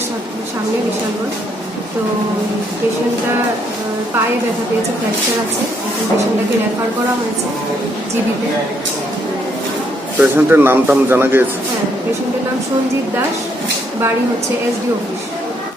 স্কুলের সামনে বিশালগড়। তো পেশেন্টটা পায়ে ব্যথা পেয়েছে, ফ্র্যাকচার আছে। পেশেন্টটাকে রেফার করা হয়েছে জিবিতে। পেশেন্টের নাম টাম জানা গিয়েছে? হ্যাঁ, পেশেন্টের নাম সঞ্জিত দাস, বাড়ি হচ্ছে এসডি অফিস।